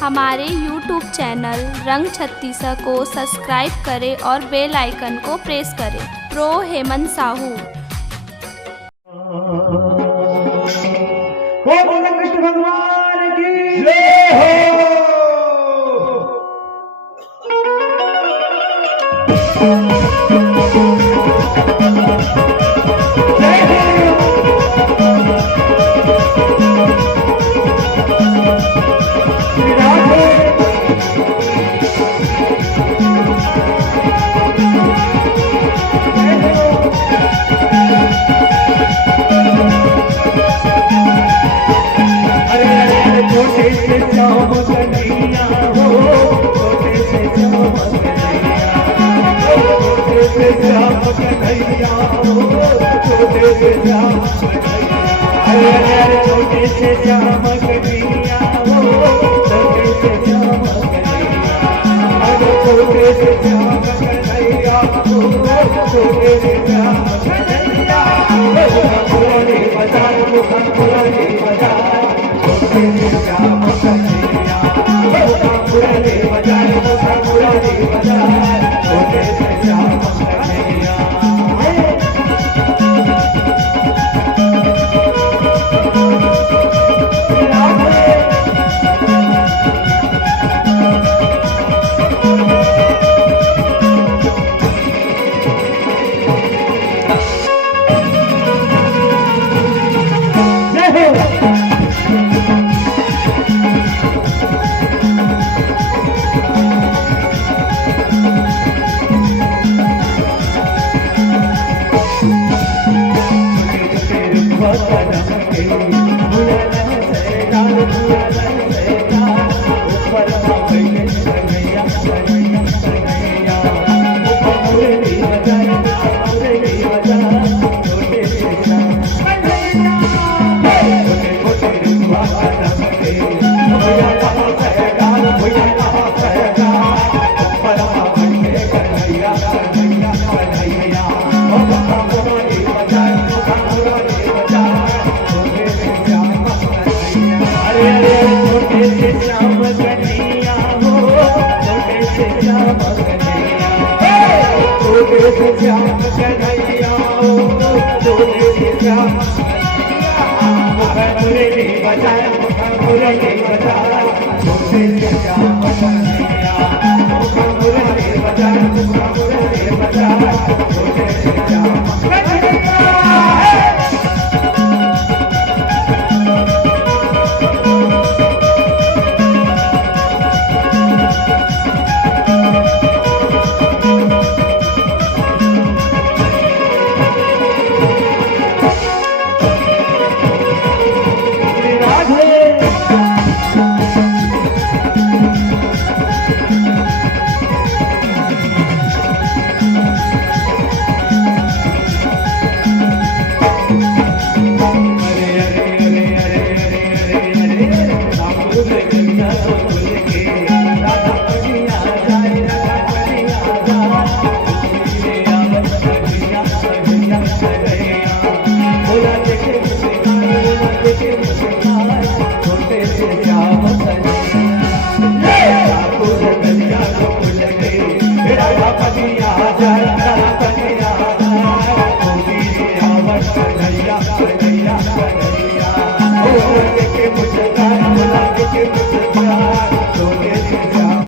हमारे YouTube channel रंग छत्तीसा को सब्सक्राइब करें और बेल आइकन को प्रेस करें। प्रो हेमंत साहू। कृष्ण भगवान की जय हो। छोटे से श्याम कन्हैया हो, छोटे से श्याम कन्हैया, छोटे से श्याम कन्हैया हो, छोटे से श्याम कन्हैया, अरे छोटे से श्याम कन्हैया हो, छोटे से श्याम कन्हैया, अरे छोटे से श्याम कन्हैया हो, छोटे से श्याम कन्हैया, मुरली बजाए मुरली बजाए, श्याम कन्हैया, मुरली बजाए मुरली बजाए, छोटे से श्याम कन्हैया। श्याम कन्हैया हो, छोटे से श्याम मुरली बजाए मुरली बजाए, छोटे से श्याम कन्हैया, मुरली बजाए मुरली बजाए, छोटे से श्याम कन्हैया। Thank you.